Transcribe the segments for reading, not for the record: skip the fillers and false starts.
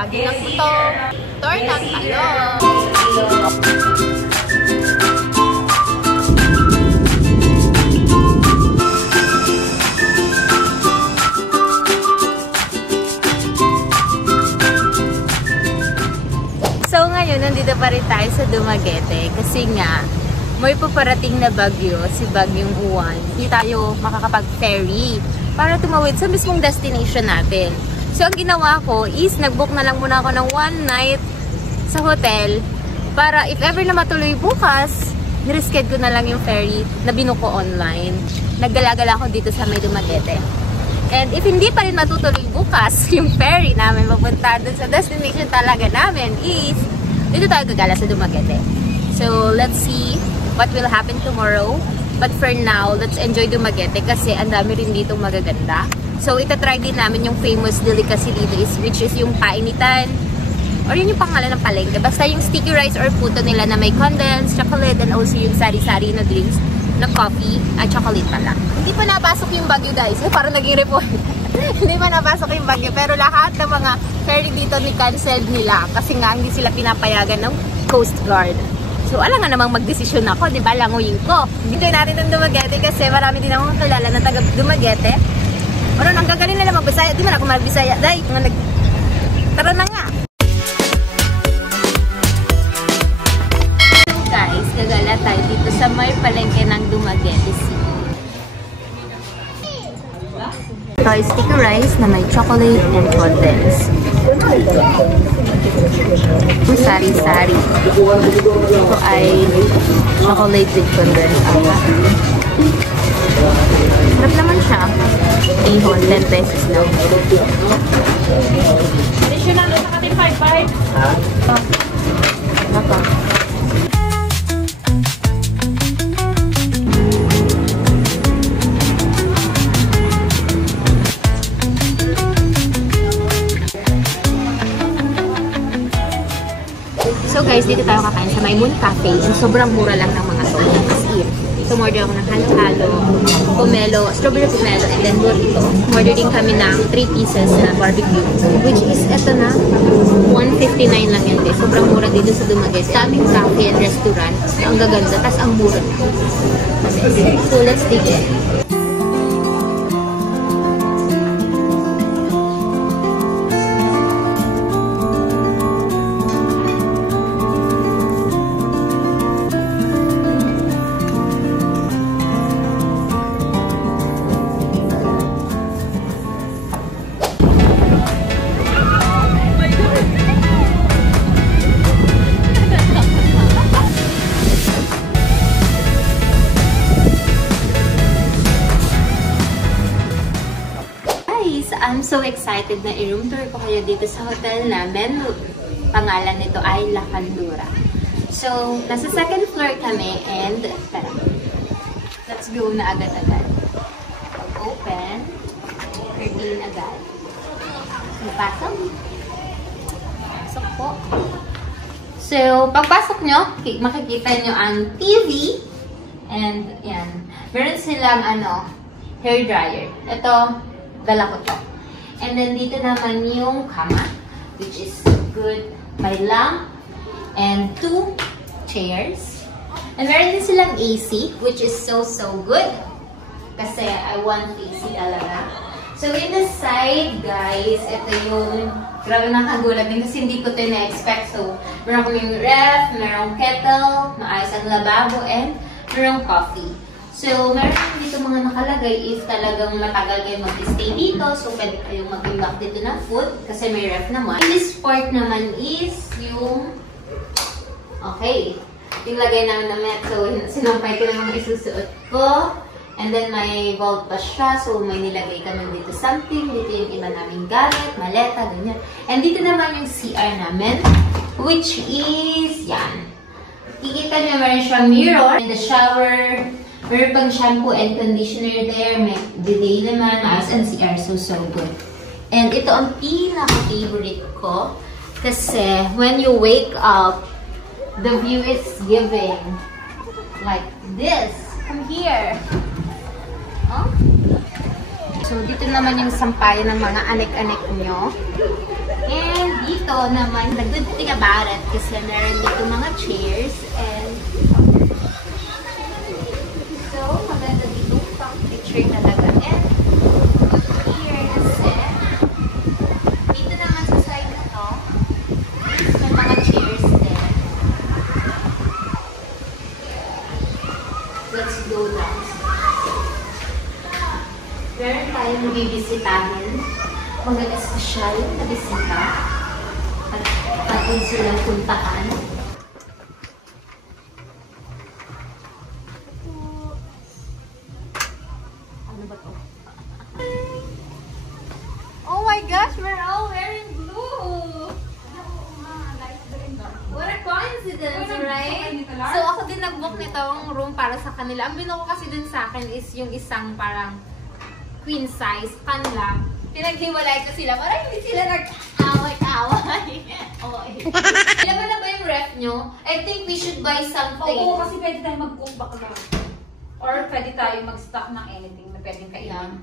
Lagi ng gutom. Tour lang tayo. So ngayon, nandito pa rin tayo sa Dumaguete kasi nga may paparating na bagyo, si Bagyong Uwan. Hindi tayo makakapag-ferry para tumawid sa mismong destination natin. So ang ginawa ko is nag-book na lang muna ako ng 1 night sa hotel para if ever na matuloy bukas, niresched ko na lang yung ferry na binuko online. Naggalagala ako dito sa may Dumaguete. And if hindi pa rin matutuloy bukas yung ferry namin mapunta dun sa destination talaga namin is dito tayo gagala sa Dumaguete. So let's see what will happen tomorrow. But for now, let's enjoy Dumaguete kasi ang dami rin dito magaganda. So itatry din namin yung famous delicacy dito which is yung painitan. Or yun yung pangalan ng palengke. Basta yung sticky rice or puto nila na may condensed chocolate and also yung sari-sari na drinks na coffee at chocolate pala. Hindi pa napasok yung bagyo guys. Parang naging report. Hindi pa napasok yung bagyo. Pero lahat ng mga ferry dito ni-cancelled nila. Kasi nga hindi sila pinapayagan ng Coast Guard. So alam nga namang magdesisyon ako. Diba? Languyin ko. Dito natin ng Dumaguete kasi marami din akong kilala na taga Dumaguete. Ano, ang gagaling nila magbisaya. Di man ako magbisaya. Dahil, tara na nga. So guys, gagala tayo dito sa may palengke ng Dumaguete City. Ito ay sticky rice na may chocolate and condensed. Ito sari-sari. Ito ay chocolate with condensed. Sarap naman siya. Ihon, 10 pesos lang. Additional sa kating 5-5. Ano to? So guys, dito tayo kakain sa Maymoon Cafe. Sobrang mura lang ng mga to. So, order ako ng halo-halo, pomelo, strawberry pomelo, and then burrito. Order din kami ng 3 pieces na barbecue, which is, eto na, 159 lang yan. Sobrang mura dito sa Dumaguete. Daming cafe and restaurant. Ang gaganda, tas ang mura. So, let's dig in. I'm so excited na i-room tour ko kayo dito sa hotel namin. Pangalan nito ay La Candura. So, nasa second floor kami and tara, let's go na agad-agad. Open, curtain agad. Pasok. Pasok po. So, pagpasok nyo, makikita nyo ang TV and yan. Meron silang hair dryer. Ito, dala ko to. And then, dito naman yung kama, which is good. May lamp and 2 chairs. And meron din silang AC, which is so good. Kasi I want AC talaga. So, in the side, guys, ito yung grabe nakagulat din kasi hindi ko ito na-expect. So, meron kaming ref, merong kettle, maayos ang lababo, and merong coffee. So, meron dito mga nakalagay if talagang matagal kayo mag-stay dito. So, pwede kayong mag-imbak dito ng food kasi may ref naman. This part naman is yung okay. Yung lagay namin na mat. So, sinampay ko na mga isusuot ko. And then, may vault pa siya. So, may nilagay kami dito something. Dito yung iba naming gamit, maleta, ganyan. And dito naman yung CR namin, which is, yan. Kikita nyo, meron siyang mirror. In the shower, meron pang shampoo and conditioner there. May bidet naman, maayos and CR. So good. And ito ang pinaka-favorite ko. Kasi, when you wake up, the view is giving like this. From here. Oh? So, dito naman yung sampayan ng mga anek-anek nyo. And dito naman, the good thing about it, kasi meron dito mga chairs. And so, maganda dito pang picture talaga. And here is it. Dito naman sa side na to, may mga chairs din. Let's go downstairs. Meron tayong bibisitahin. Mga espesyal na bisita. At atin silang puntaan. Ano ba to? Oh my gosh! We're all wearing blue! What a coincidence, right? So ako din nag-book nitong room para sa kanila. Ang binuko kasi din sa akin is yung isang parang queen size kanila. Pinaghiwalay ko sila para hindi sila nag-away-away. Okay. Ilan ba na ba yung ref nyo? I think we should buy something. Oo, kasi pwede tayo mag-cook bakla. Or pwede tayo mag-stock ng anything na pwedeng kainin. Yeah.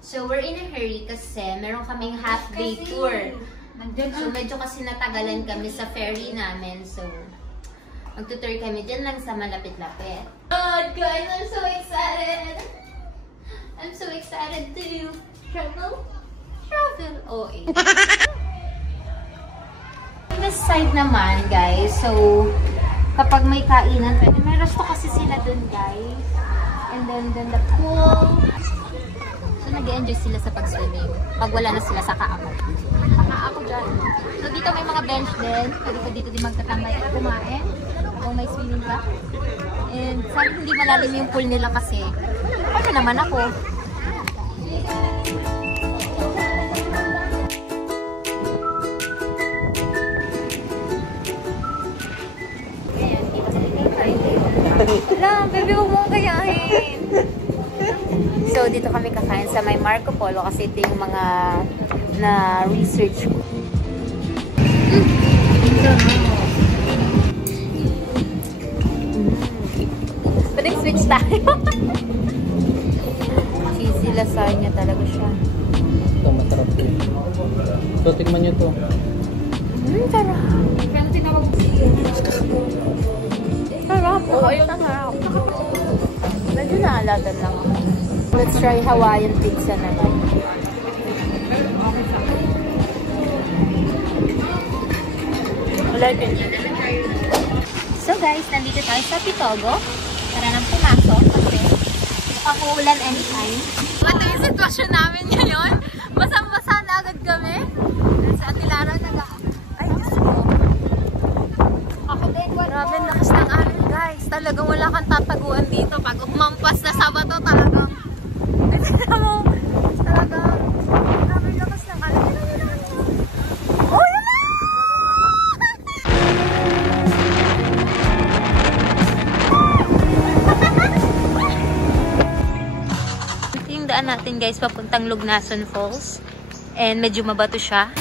So we're in a hurry kasi meron kaming half-day tour. So medyo kasi natagalan kami sa ferry namin. So magtutour kami dyan lang sa malapit-lapit. God, guys, I'm so excited! I'm so excited to travel. OA. This side naman, guys. So, kapag may kainan, pwede. May resto kasi sila dun, guys. And then the pool. So, nag-enjoy sila sa pag-swimming. Pag wala na sila sa kaako. Kaako dyan. So, dito may mga bench din. Pwede ka dito din magtatambay at kumain. Kung may swimming ka. And sana hindi malalim yung pool nila kasi. Ano naman ako? Wala, baby, huwag mong kayahin. So, dito kami kakain sa may Marco Polo kasi ito yung mga na-research ko. Pwedeng switch tayo. Cheesy lasagna talaga siya. Ito, masarap ito. So, tikman nyo ito. Sarap. Kaya tinawag ko siya. Sarap. Oo, ayun ang harap. Medyo naalatan lang ako. Let's try Hawaiian pizza naman. So guys, nandito tayo sa Pitogo. Tara nang pumasok kasi pakuulan anytime. Ito yung sitwasyon namin ngayon. Basang-basa na agad kami. Sa Atilara ay, Diyos ko. Ako din. Grabe, lakas ng alon guys. Talagang wala kang tataguan dito. Pag umampas na Sabado talagang talagang grabe lakas ng alon. Oh, yun na! Ito yung daan natin guys papuntang Lugnason Falls. And medyo mabato siya.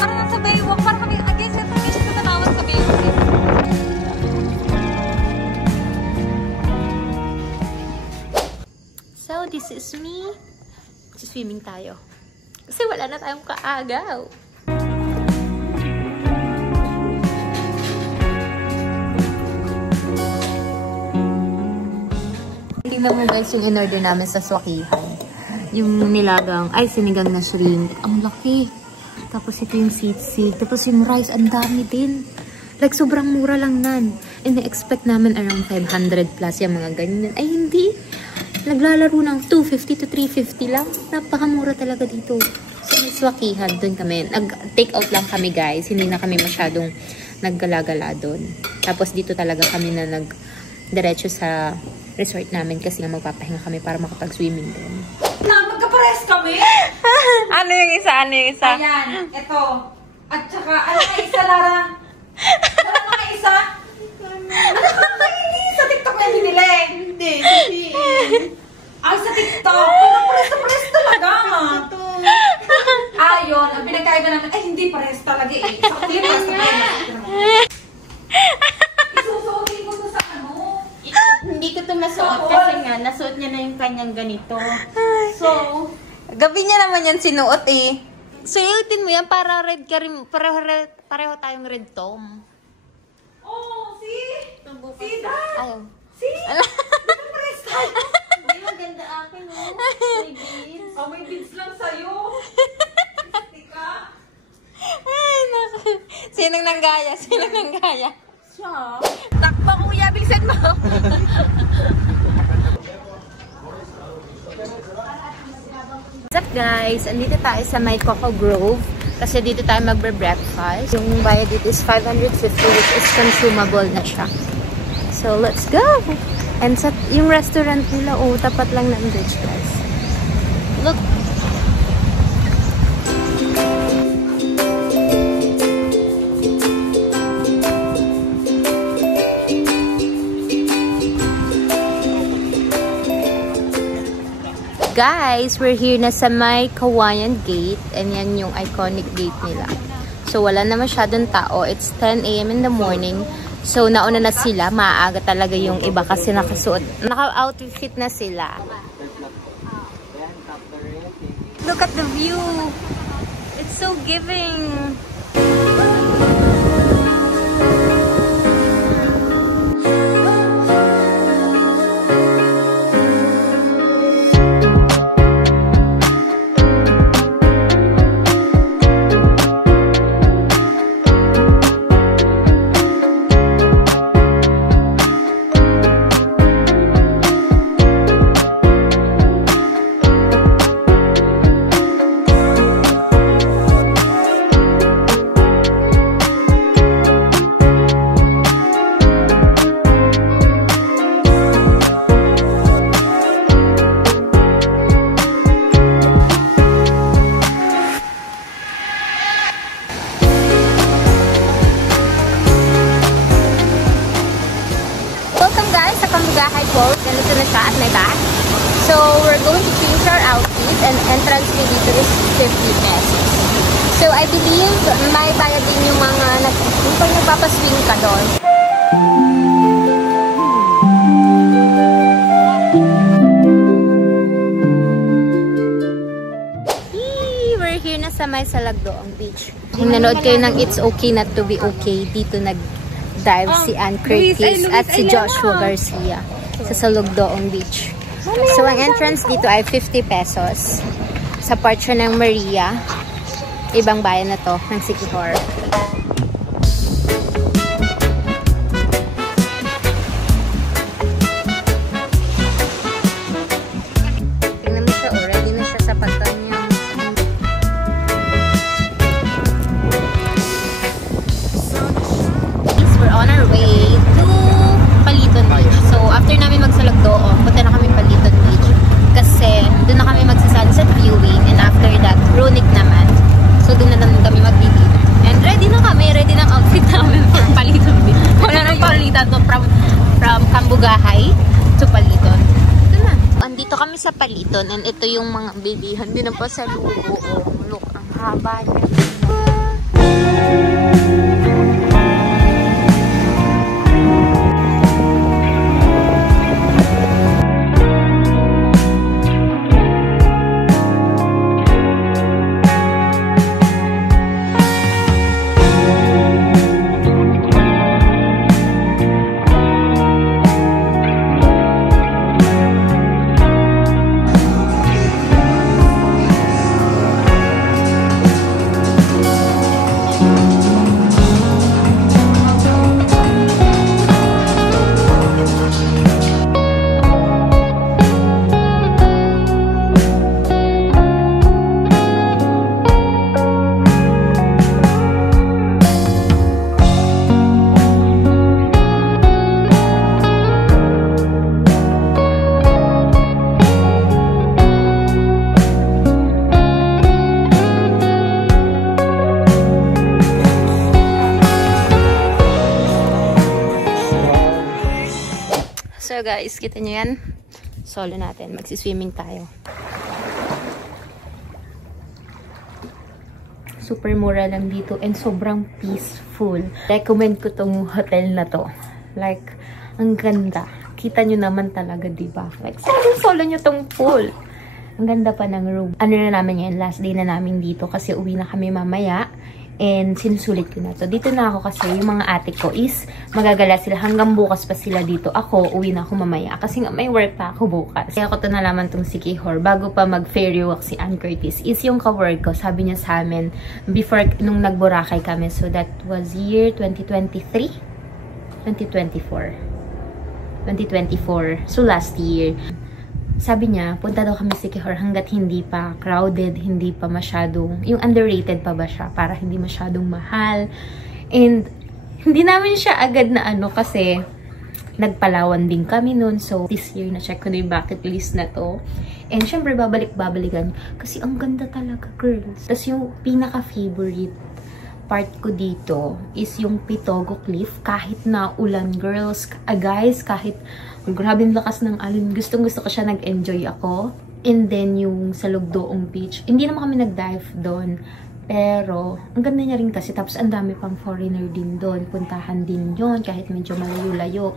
Parang sa Baywalk. Parang kami, again, sa tradition ko natawag sa Baywalk. So, this is me. Swimming tayo. Kasi wala na tayong kaagaw. Tingnan mo guys yung in-order namin sa Swakihan. Yung nilagang, ay sinigang na shrimp. Ang laki. Tapos ito yung sisig. Tapos yung rice, ang dami din. Like sobrang mura lang nan. And na-expect namin around 500 plus yung mga ganyan. Ay hindi. Naglalaro ng 250 to 350 lang. Napakamura talaga dito. So may Swakihan, dun kami. Nag-take out lang kami guys. Hindi na kami masyadong naggala-gala dun. Tapos dito talaga kami na nag-diretso sa resort namin kasi nga magpapahinga kami para makapag-swimming din. Magkapares kami? Ano yung isa? Ano yung isa? Ayan, ito. At saka, ano nga isa, Lara? Ano nga isa? Ano nga hindi? Sa TikTok na binili. Hindi. Ay, sa TikTok. Parang pares talaga. Yun. Ang pinagkaiba namin, ay hindi pares talaga eh. Sa kulit, pares talaga. Isusuotin ko sa ano. Hindi ko ito masuot kasi nga, nasuot niya na yung kanyang ganito. So, Gabi niya naman yan sinuot eh. Suyotin mo yan para red ka rin. Pareho tayong red tom. Oh, see? See that? Ayaw. See? Different style. Hindi maganda akin, oh. May beads. Oh, may beads lang sa'yo. Tika. Ay, naku. Sinong nanggaya? Sinong nanggaya? Siya. Takbo, kuya. Bilisan mo. What's up, guys? Andito tayo sa may Coco Grove. Kasi dito tayo magbe-breakfast. Yung bayad dito is 550, which is consumable na siya. So, let's go! And sa yung restaurant nila, oh, tapat lang ng beach, guys. Look! Guys, we're here na sa may Kawayan Gate. And yan yung iconic gate nila. So, wala na masyadong tao. It's 10 AM in the morning. So, nauna na sila. Maaga talaga yung iba kasi nakasuot. Naka-outfit na sila. Look at the view. It's so giving. Ganito na siya at may back. So, we're going to change our outfit and entrance fee dito is 50 pesos. So, I believe may bayad din yung mga pag nagpapaswing ka doon. We're here na sa may Salagdoong Beach. Kung nanood kayo ng It's Okay Not To Be Okay, dito nag-dive si Ann Curtis at si Joshua Garcia sa Salagdoong Beach. So, ang entrance dito ay 50 pesos. Sa part siya ng Maria. Ibang bayan na to, ng Sikihor. Tingnan mo siya, ready na siya sa pagtan niya. We're on our way to Paliton Beach. So, after namin magsalagdoon, punta na kami Paliton Beach. Kasi, doon na kami magsa-sunset viewing. And after that, Runic naman. So, doon na naman kami mag-dinner. And ready na kami. Ready na ang outfit namin for Paliton Beach. Wala nang palitan to from Cambugahay to Paliton. Ito na. Andito kami sa Paliton. And ito yung mga bilihan. Din na pa sa lugo. Oh, look, ang haba niya. So guys, kita nyo yan? Solo natin. Magsiswimming tayo. Super mura lang dito and sobrang peaceful. Recommend ko tong hotel na to. Like, ang ganda. Kita nyo naman talaga, diba? Like, solo nyo tong pool. Ang ganda pa ng room. Ano na namin yan, last day na namin dito kasi uwi na kami mamaya. And sinusulit ko na to. Dito na ako kasi yung mga ate ko is magagala sila hanggang bukas pa sila dito. Ako, uwi na ako mamaya kasi nga may work pa ako bukas. Kaya ako to nalaman tong si Kihor bago pa mag-fairy walk si Ann Curtis is yung ka-work ko. Sabi niya sa amin before nung nag-Boracay kami. So that was year 2023? 2024. So last year. Sabi niya, punta daw kami sa Kihor hanggat hindi pa crowded, hindi pa masyadong, yung underrated pa ba siya, para hindi masyadong mahal. And, hindi namin siya agad na kasi nagpalawan din kami nun. So, this year, na-check ko na yung bucket list na to. And, syempre, babalik-babalikan. Kasi, ang ganda talaga, girls. Tapos, yung pinaka-favorite part ko dito is yung Pitogo Cliff. Kahit na ulan, girls. Guys, kahit grabing lakas ng alon. Gustong-gusto ko siya, nag-enjoy ako. And then, yung sa Lugdoong Beach. Hindi naman kami nag-dive doon. Pero, ang ganda niya rin kasi. Tapos, ang dami pang foreigner din doon. Puntahan din yon kahit medyo malayo-layo.